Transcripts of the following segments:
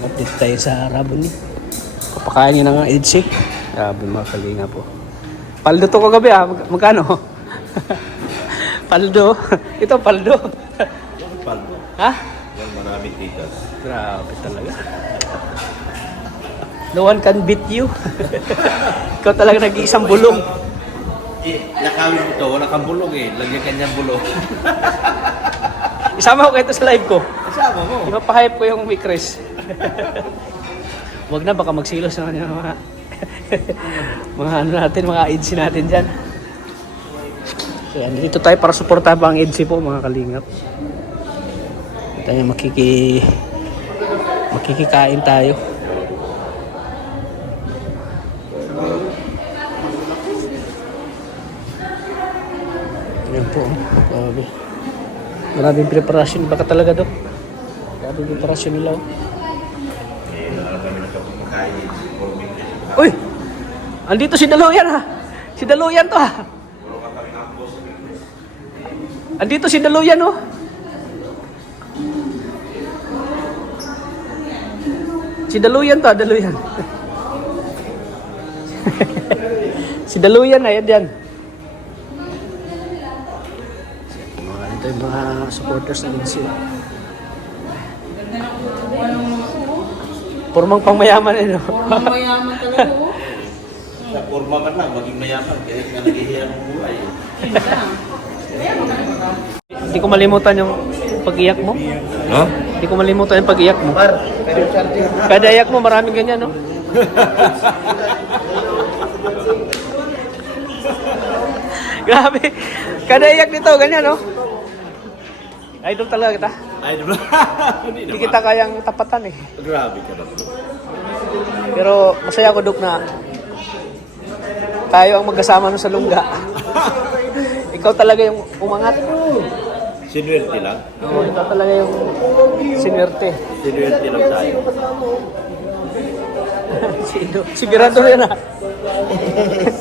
Update tayo sa Rabon ni. Papakain niya na nga EDC. Grabe mga kalinga po. Paldo to kagabi magkano? Paldo. Ito paldo. Paldo. Ha? Yan maraming titas. Grabe talaga. No one can beat you. Ikaw talaga nag-iisang bulong. Nakawin mo to, wala kang bulong eh. Lagyan kanyang bulong. Isama ko kayo sa live ko. Kasama mo. Ipapahype ko yung Mikres. Wag na, baka magsilos naman yung mga mga ano natin, mga EDC natin dyan. So yan, dito tayo para suportahan pa ang EDC po mga kalingap. Tayo makikikain tayo. Yan po, grabe. Maraming preparasyon, baka talaga Dok. Maraming preparasyon nila. Uy! Andito si Daluyan ha! Si Daluyan to ha! Andito si Daluyan oh! Si Daluyan to ha, Daluyan. Si Daluyan na, yan. Ito yung mga supporters na din sila. Purmang pangmayaman eh, no? Purmang mayaman talaga, oh. Sa forma man lang, maging mayaman. Kaya nga naghihiyang buhay. Hindi ko malimutan yung pag-iyak mo. No? Hindi ko malimutan yung pag-iyak mo. Kada iyak mo, maraming ganyan, no? Grabe. Kada iyak nito, ganyan, no? Idol talaga kita. Idol. Hindi kita kayang tapatan, eh. Grabe ka na. Pero masaya ko, Dok, na tayo ang magkasama no sa lungga. Ikaw talaga yung umangat. Sinuwerte lang. Oo, ikaw talaga yung sinwerte. Sinuwerte lang tayo. Si Mirador yan ah.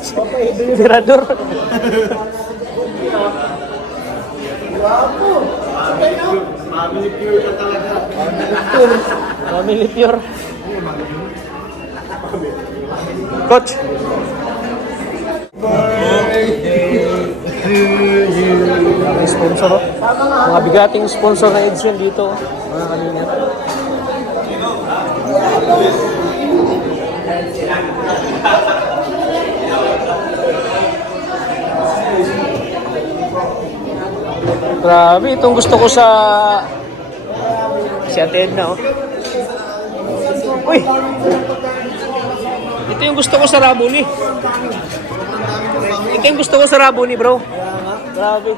Si Mirador. Family pure ka talaga. Family pure. Coach. Mga sponsor, oh. Mga bigating sponsor na Edson dito, mga kalingat. Grabe, itong gusto ko sa si Ate Edna, oh. Uy! Ito yung gusto ko sa Raboni. Ito yung gusto ko sa Raboni, bro. Grabe.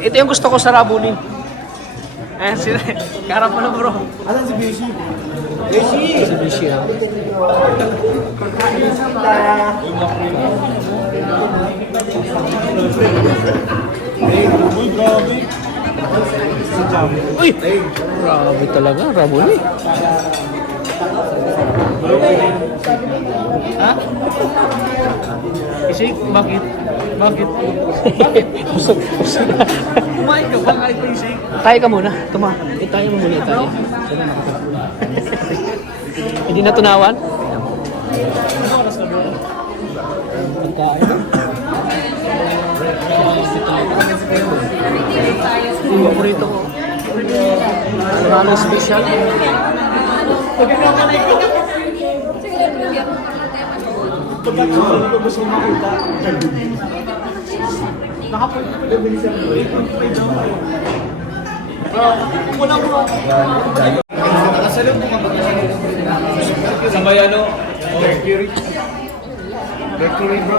Ito yung gusto ko sa Raboni. Ayan, karap mo na, bro. Alam si Bishi? Si Bishi, ha? Uy! Grabe talaga, Raboni. Ha? Isik, bakit? Bakit? Usap. Kumain ka ba nga ito, Isik? Tayo ka muna. Tayo mo muna tayo. Hindi na tunawan? Pagkain. Yung paborito ko. Ano special? Sambayano. Mercury bro.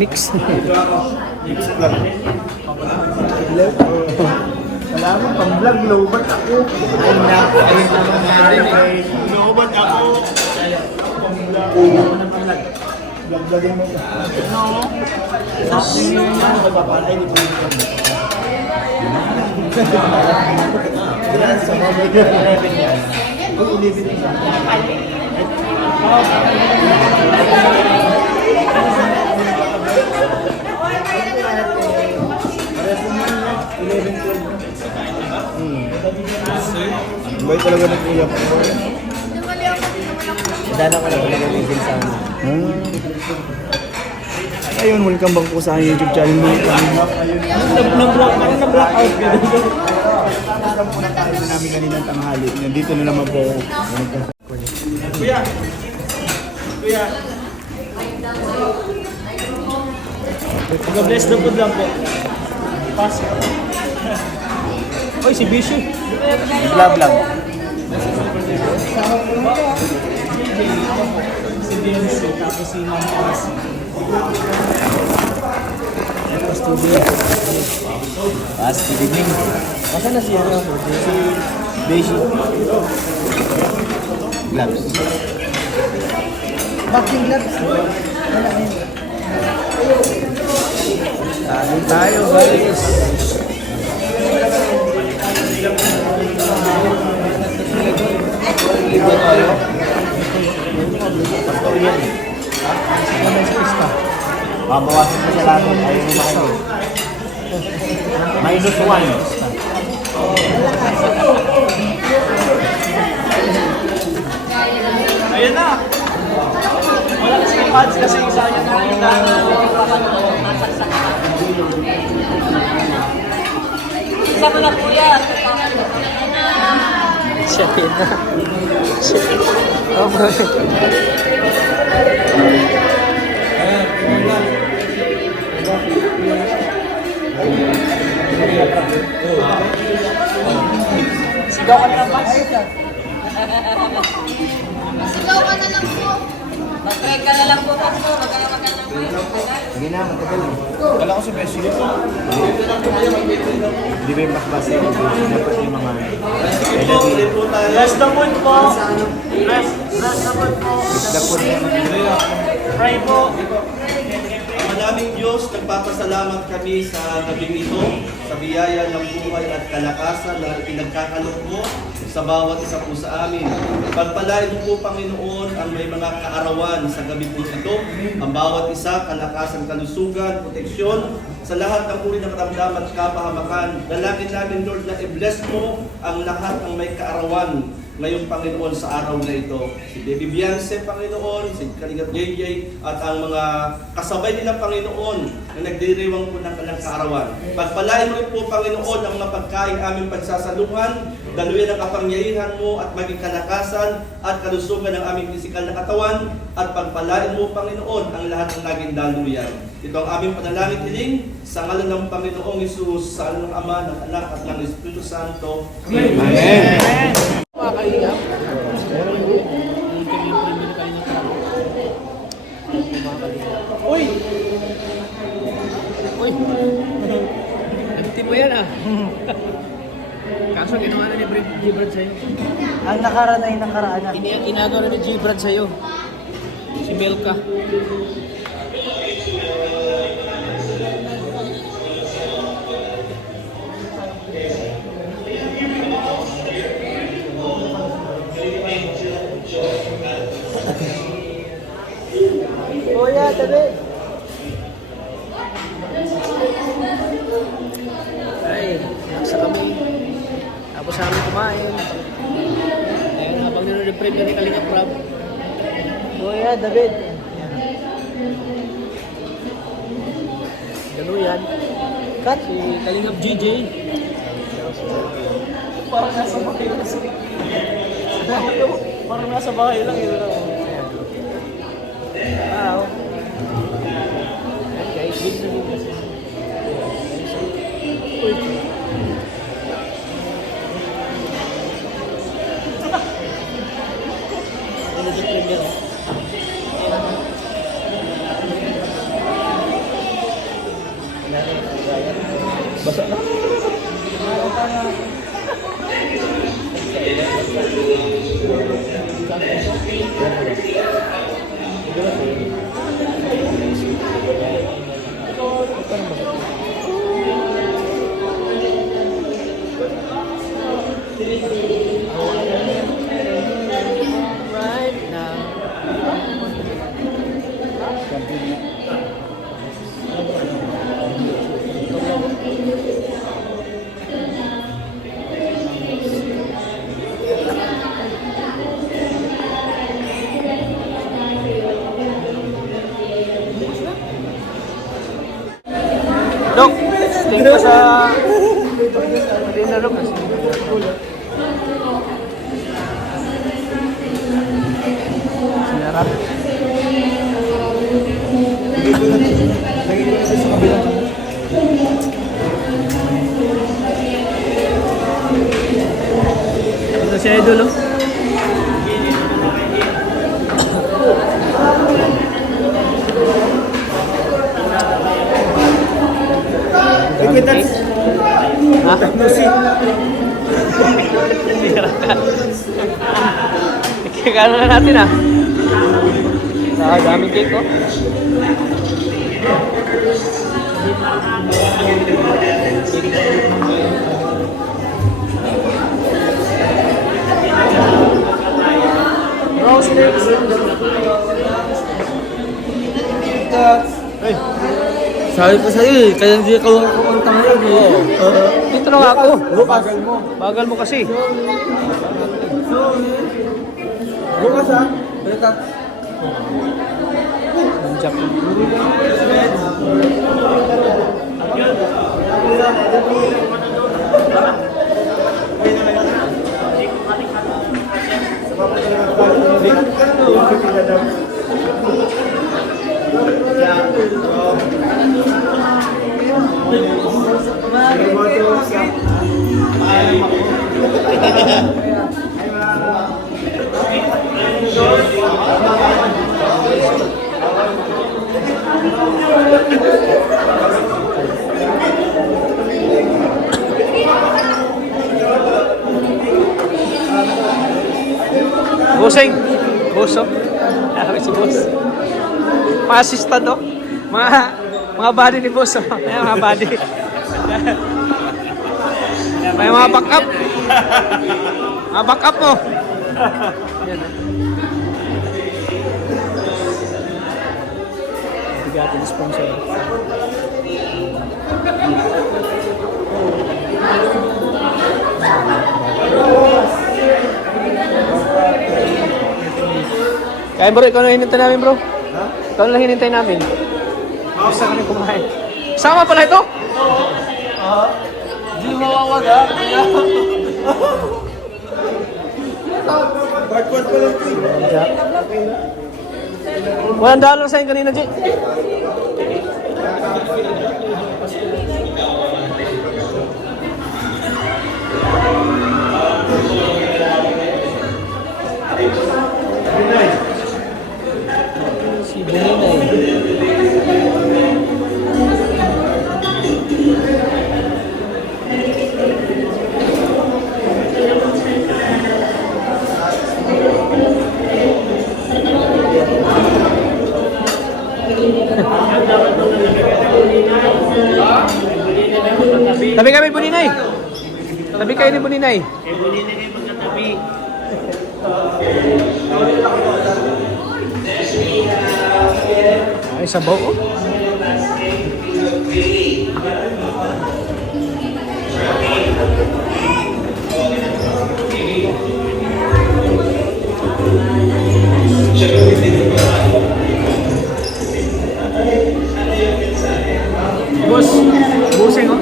Mix. Wala mo pang vlog, lobat ako. Ayun na naman natin eh. Lobat ako. Vlog-vlogin mo. No. Sino niya? Magpapalay ni Pulito. Yan, sa mga vlog. Kung 11 niya. Bay talaga ng kuya ko. Dala ko lang din sa ano. Ayun, welcome back po sa aking YouTube channel mo. Na-block out ka doon. Tapos po na tayo namin kanina tanghali. Nandito na naman po ako. Kuya! Kuya! Pag-bless na po lang po. Pass. Oy, si Bishu. Vlog lang. Si Beyonce, tapos si Ma'am Pass. Last evening. Asan na siya? Si Beshi. Gloves. Boxing gloves. Tayo tayo, guys. Libre tayo. Mabawasan mo siya lang. Ayaw mo makinig. Minus 1. Ayun na. Wala kasi yung pads kasi yung sa kanya nakikita. Isa mo na kuya. Siya na. Oh my. Sigaw ka na lang, Pads. Sigaw ka na lang po. Mag-try ka na lang po, Pads. Magkakakan lang po. Hindi na, matagal. Kala ko si Beshi. Hindi ba yung makbasa yung dapat yung mga Bless the food po. Bless the food po. Pray po. Maraming Diyos, nagpapasalamat kami sa gabing ito, sa biyaya ng buhay at kalakasan na pinagkakaloob mo sa bawat isa po sa amin. Pagpalain mo po, Panginoon, ang may mga kaarawan sa gabi po ito, ang bawat isa, kalakasan, kalusugan, proteksyon, sa lahat ng uri ng karamdaman at kapahamakan. Dalangin namin, Lord, na i-bless mo ang lahat ng may kaarawan ngayong Panginoon sa araw na ito. Si Baby Beyonce, Panginoon, si Kalingat JJ, at ang mga kasabay nilang Panginoon na nagdiriwang po ng kanilang kaarawan. Pagpalain mo rin po, Panginoon, ang mga pagkain aming pagsasalungan, daluyan ang kapangyarihan mo at maging kalakasan at kalusugan ng aming pisikal na katawan, at pagpalain mo, Panginoon, ang lahat ng naging daluyan. Ito ang aming panalangin hiling sa ngalan ng Panginoong Hesus, sa ngalan ng Ama, ng Anak, at ng Espiritu Santo. Amen. Uy! Uy! Nagti mo yan ah. Kaso ginawa na ni G-Brad sa'yo. Ang nakaraan ay nakaraan na. Inagaw na ni G-Brad sa'yo. Si Melka. Kuya, tabi. Ay, nasa kami. Tapos sa amin kumain. Ayun, habang nire-prepare ni Kalinga Prab. Kuya, David. Gano yan. Cut. Si Kalingap GJ. Parang nasa bahay lang kasi. Parang nasa bahay lang yun. Wow. Okay, good na din kasi. Uy. Ano yung premier? Basa na. Right now. Dok, thank you sa... dinner, Dok. Sinara. Ito si Idol, oh. Wait, that's... Ha? No seat. Kikano na natin, ah. Sa daming cake, oh. Rose cakes. Sabi ko sa'yo eh, kaya hindi ka kumanta ngayon eh. Dito lang ako. Bagal mo. Bagal mo kasi. Bukas ha. Nandiyak. Busing. Buso. Sabi si Bus. Mga assistant, oh. Mga body ni Bus, oh. Ayan, mga body. May mga backup. Mga backup mo. Ayan, oh. Bigatin na sponsor. Kaya bro, ikaw na hinintay namin bro. Ha? Ikaw na hinintay namin. Gusto ka rin kumain. Sama pala ito? Hindi mawawag ha. Part 1 pa lang ito eh. $1 sa kanina, Jay. Si Buninay. Tabi kami, Buninay. Tabi kayo ni Buninay. Ay, sabaw, oh. Bos, busing, oh.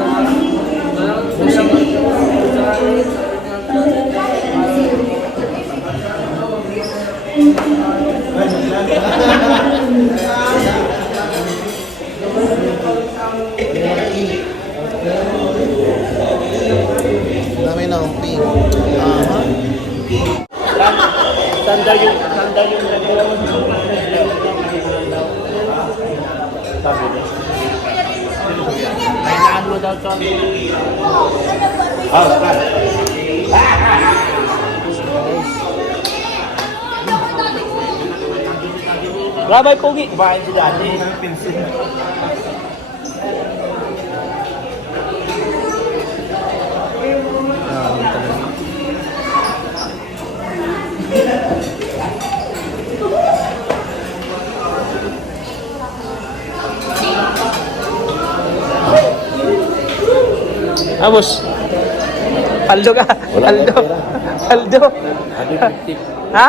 Dami na ang pink. Tanda yung sabi niya. Kailangan mo daw ito. Rabay Pogi. Kumain si Dati. Pinsin. Amos. Paldo ka. Paldo. Paldo. Ha?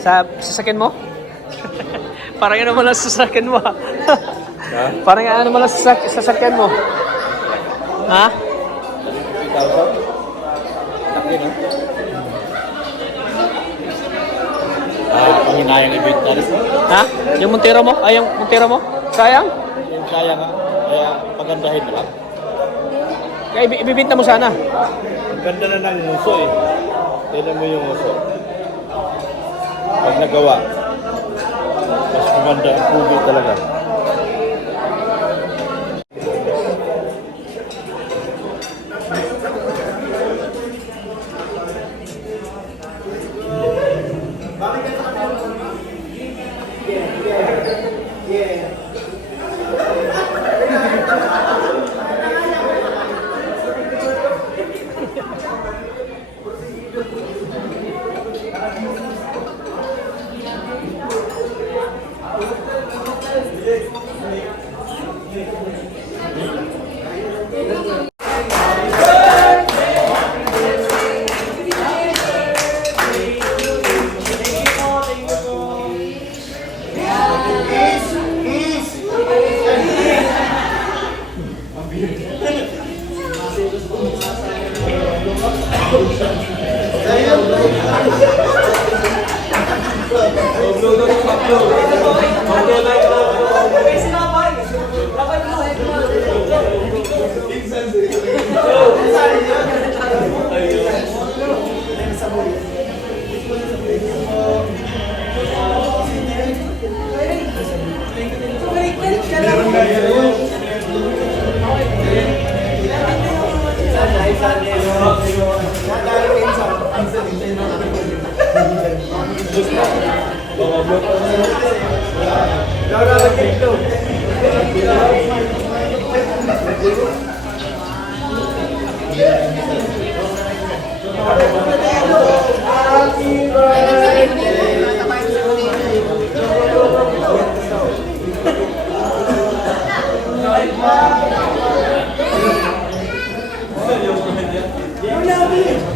Sa sasakyan mo? Parang yun naman ang sasakyan mo. Parang ano mo lang sasakyan mo? Ha? Panginayang ibigay. Ha? Yung Montero mo? Ay, yung Montero mo? Sayang? Yung kaya nga, kaya pagandahin na lang. Kaya ibibinta mo sana. Ang ganda na ng muso eh. Tignan mo yung muso. Pag nagawa, mas maganda ang pugi talaga.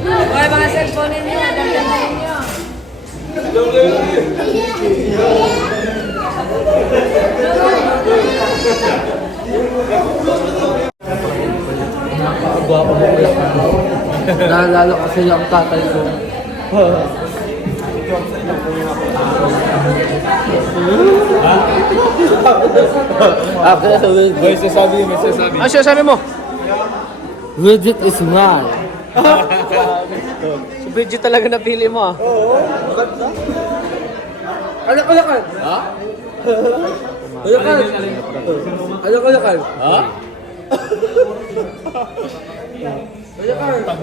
Okay, mga cellphone ninyo, ganda na ninyo. Naalala kasi yung tatay ko. May sasabi. Ano siya sabi mo? Bridget is mine. Si Bridget talaga napili mo ah. Alak-alakan. Ha? Alakan. Alak-alakan. Ha? Alakan.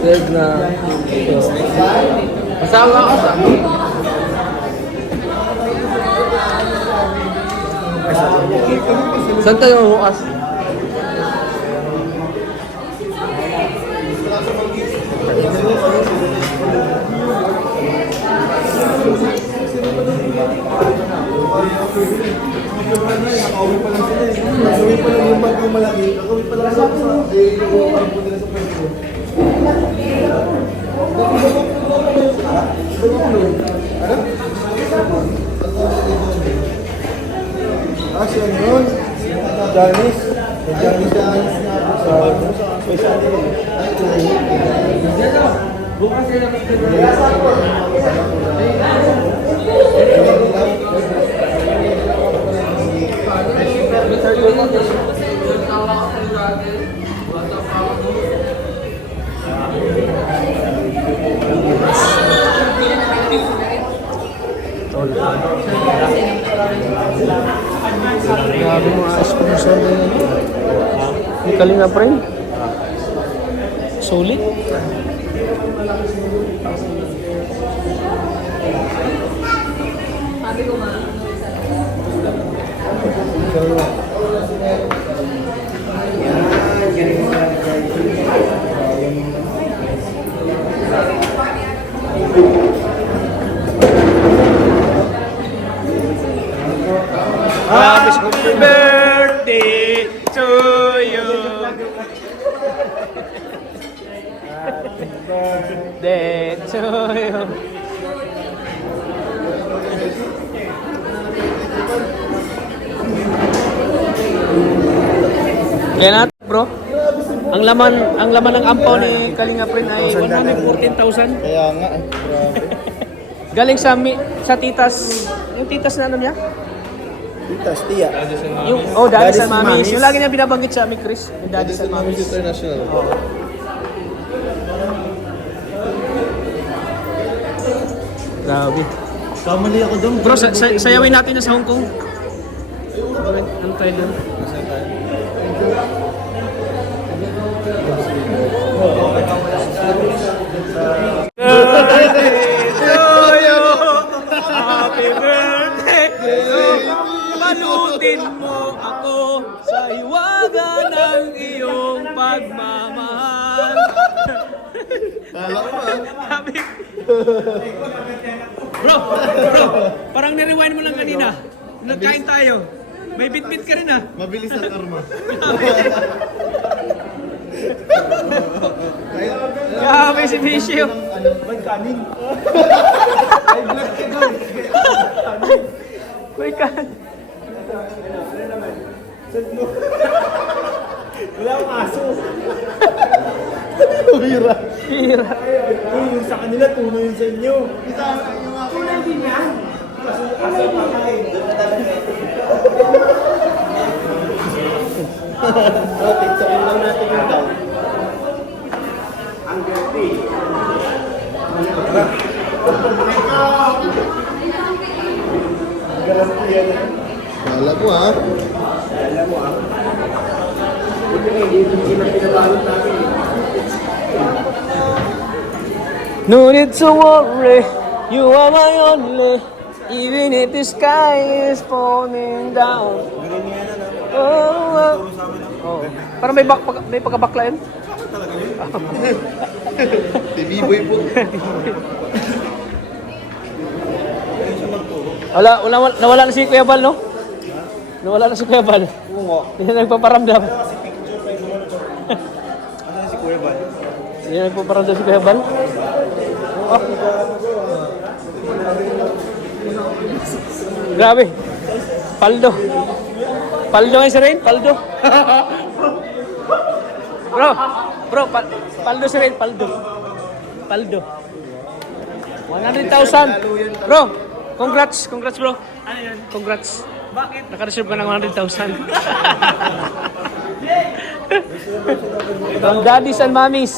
Red na. Masama ka sa Saan tayo bukas? Nakauwi pa lang sila eh. Nakauwi pa lang yung bagong malaki. Nakauwi pa lang sa yung nila sa pwesto. Ah, siya yun. Janice. Janice nga sa special. Bukas sila Grabe mga sponsor na yun. Ang Kalinga friend. Solid. Happy birthday to you. birthday to you. Yan natin, bro. Ang laman ng ampaw ni Kalinga Print ay 114,000. Kaya nga, grabe. Galing sa titas. Yung titas na ano niya? Titas, tiya. Yung Daddy Daddy's San Mamis. Mamis. Yung lagi niya binabanggit sa amin, Chris. Yung Daddy San Mamis. International. Grabe. Kamali ako doon. Bro, sayawin natin na sa Hong Kong. Ano tayo doon? Happy birthday to you. Palutin mo ako sa hiwaga ng iyong pagmamahal. Sabi. Bro, parang nirewind mo lang kanina. Nagkain tayo. May bit-bit ka rin ah. Mabilis ang karma. Grabe si Bishio. May kanin. May ka. Wala akong aso. Hira. Hira. Yung sa kanila, tuno yun sa inyo. Tunay din yan. Aso pakain. TikTok lang natin yung daw. Ang dirty. Garanti yan. Kala ko ha. Alam mo ah. Buti nga, hindi sila pinabalot natin. No need to worry, you are my only. Even if the sky is falling down. Oh. Parang may pagkabakla yun. Tibiboy po. Nawala na si Kuya Bal, no? Nawala na si Kuya Bal. Hindi na nagpaparamdam. Ano si Kuya Bal? Hindi na nagpaparamdam si Kuya Bal. Oh. Grabe. Paldo. Paldo ngayon si Rain? Paldo. Paldo si Rain, paldo. Paldo. 100,000. Bro, congrats bro. Ano yun? Congrats. Bakit? Naka-reserve ka ng 100,000. Ang daddies and mommies.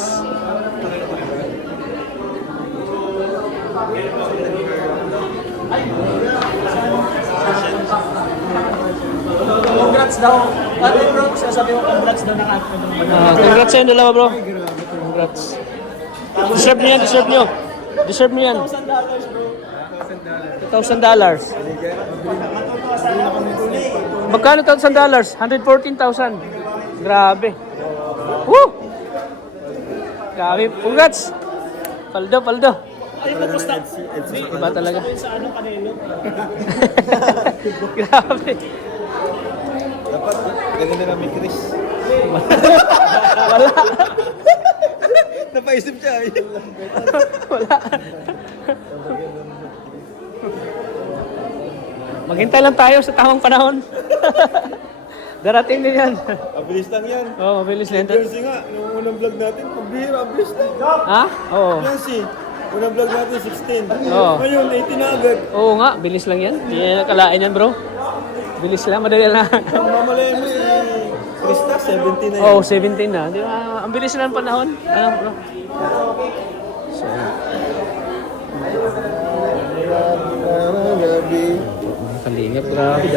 Congrats daw. Ate bro, sasabi mo congrats daw ng ate. Congrats sa inyo dalawa bro. Congrats. Deserve nyo yan, deserve nyo. Deserve nyo yan. $2,000. Magkano $1,000? 114,000. Grabe. Woo! Grabe. Congrats. Paldo. Ayun na posta. Iba talaga. Sa ano kanino? Grabe. Dapat, ganun na namin Chris. Wala. Napaisip siya eh. Wala. Maghintay lang tayo sa tamang panahon. Darating din yan. Mabilis lang yan. Oo, mabilis lang. Jersey nga, nung unang vlog natin, pambihira, mabilis lang. Ha? Oo. Jersey, unang vlog natin 16. Oo. Ngayon, 18 na agad. Oo nga, bilis lang yan. Hindi na nakalain yan bro. Bilis lang, madali lang. Ang mamalayan mo si Krista, 17 na yun. Oo, 17 na. Di ba? Ang bilis na ng panahon. Ano bro? So, kalingap, grabe.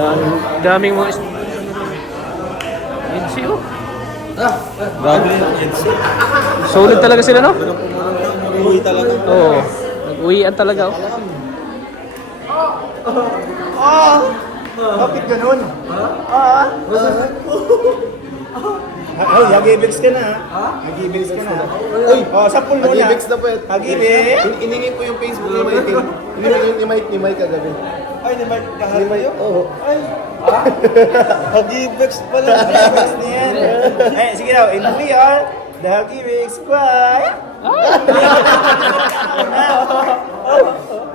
Daming mga... Minsi oh. Grabe yun, Jersey. Solid talaga sila no? Uwi talaga. Oo. Nag-uwian talaga oh. Bakit ganun? Ay, hag-ibig ka na ha? Hag-ibig ka na. Uy, sapul mo na. Hag-ibig na po yan. Hag-ibig? Iningin ko yung Facebook ni Mike. Ni Mike kagabi. Ay, ni Mike kahal kayo? Oo. Ay, Hag-ibex pala. Hag-ibig na yan. Ay, sige daw. And we are the Hag-ibig Squad.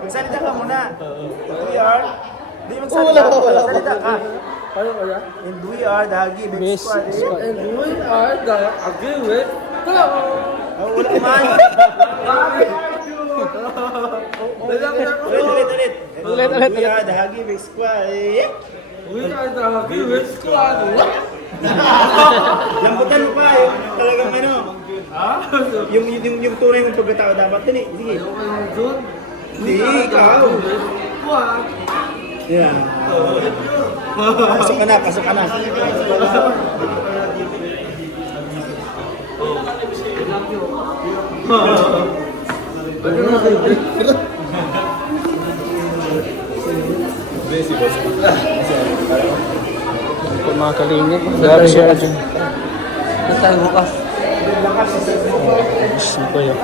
Magsalita ka muna. We are... Hindi magsalita. Magsalita ka. And we are the Hagi Best Squad. And we are the Agilwit Club. Oh, wala man. Ulit. Ulit. We are the Hagi Best Squad. We are the Agilwit Squad. Lambutan mo pa yung talagang ano. Yung tunay mong pagkatao dapat. Dali, sige. Hindi, ikaw. Yeah. Pasok ka na. Ito mga kalingap. Grabe siya dyan. Ito tayo bukas. Gusto ko yun.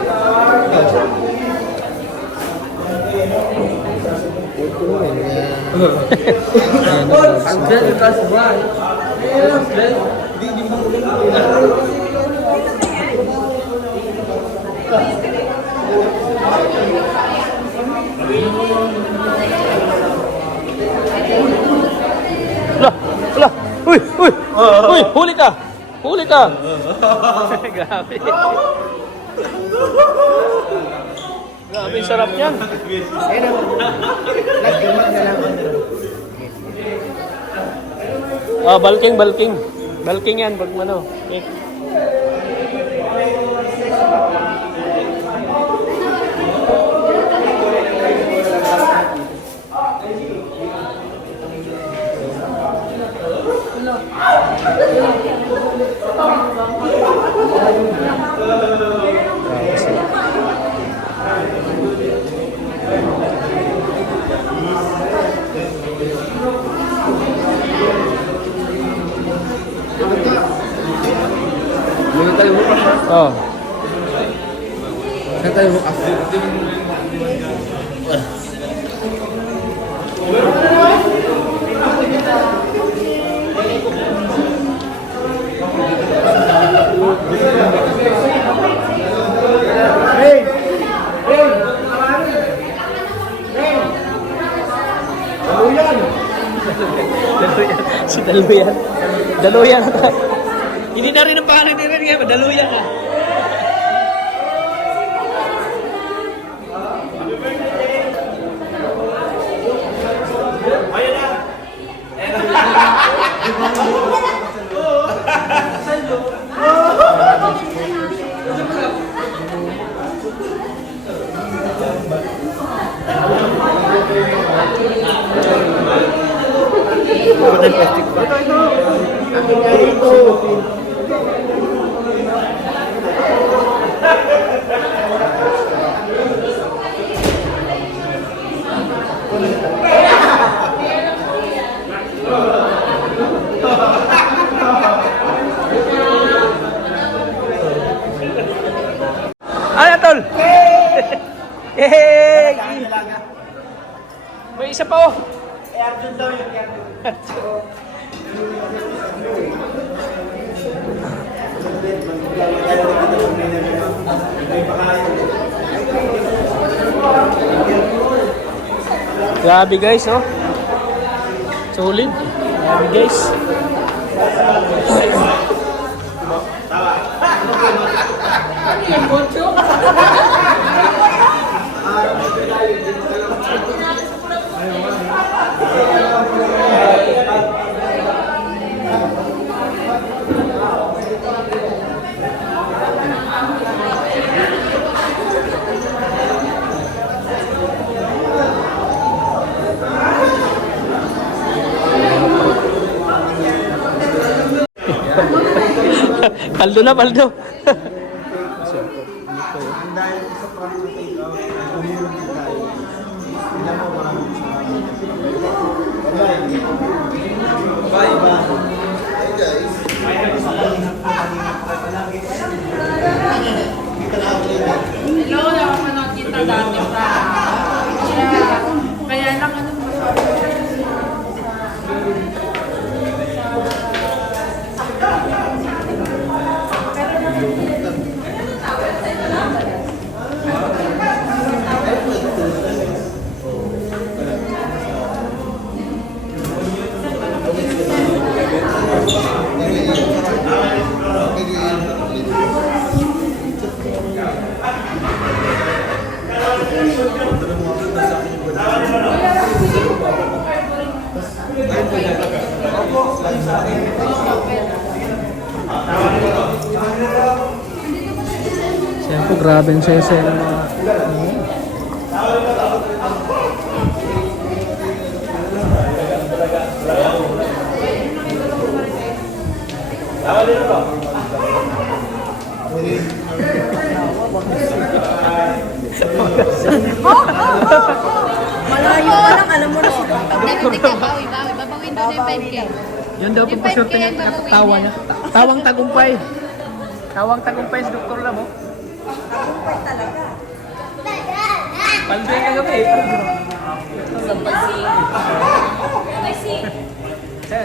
Wala! Uy! Huli ka! Grabe. Grabe, sarap yan. Balking. Balking yan, pag ano. Okay. Oh. Saan tayo bukas? Si Daluyan. Daluyan na. Hindi na rin ang pangalan ni Ren. Daluyan na. Ano tol? Hey! May isa pa oh. Grabe guys, oh. Solid. Grabe guys. Paldo na, paldo. Dahil sa pang-take-out, tumulong din tayo. Ilan mo maraming salamat. Bye. Hi guys. Hello, nakapanood kita dati pa. Kaya lang ano mo. Siya po, grabe ang saya-saya ng mga... Malayo pa lang, alam mo na si Dr. Teka, bawi. Babawin daw na yung 5K. Yun daw po Yung po swerte 5K niya, ang babawin tawa niya. niya. Tawang tagumpay. Tawang tagumpay si Dr. Lamo. Palday ka gabi. Siya.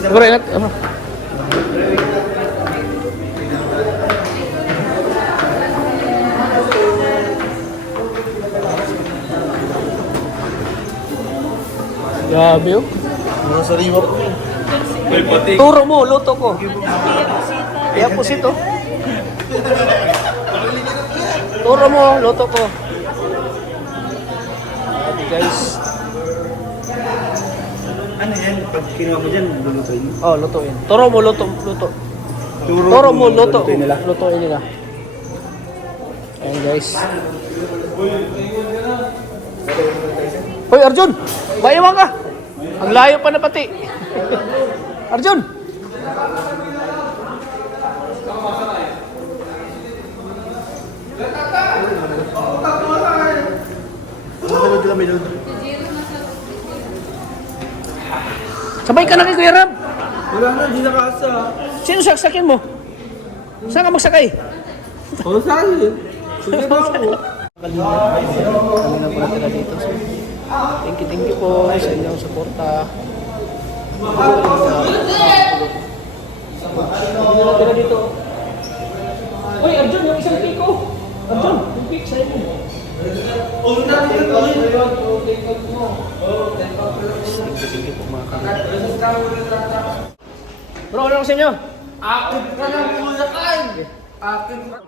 Siguro ingat. Ano? Grabe oh. Mga sariwa po. Turo mo, luto ko. Kaya po sito. Turo mo, luto ko. Grabe guys. Ano yan? Pag kinuha mo dyan, lulutuin mo. Oh, lutuin. Turo mo, luto. Turo mo, luto. lulutuin nila. Lutuin nila. Ayan guys. Hoy Arjun! Maiwan ka! Ang layo pa na pati. Arjun! Masalod lang, may luluto. Sabay ka na kay Kuya Rab. Wala na, di nakasa. Sino saksakin mo? Saan ka magsakay? Wala sa akin. Sige ba ako? Kanina po natira dito. So, thank you po sa inyong suporta. Natira dito. Uy, Arjun, yung isang piko. Arjun, yung pik sa'yo mo. Thank you po mga kanina. Bro, ano sa inyo? Akit ka ng kulakan! Akit ka.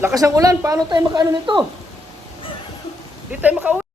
Lakas ng ulan, paano tayo makaano nito? Di tayo makauwi.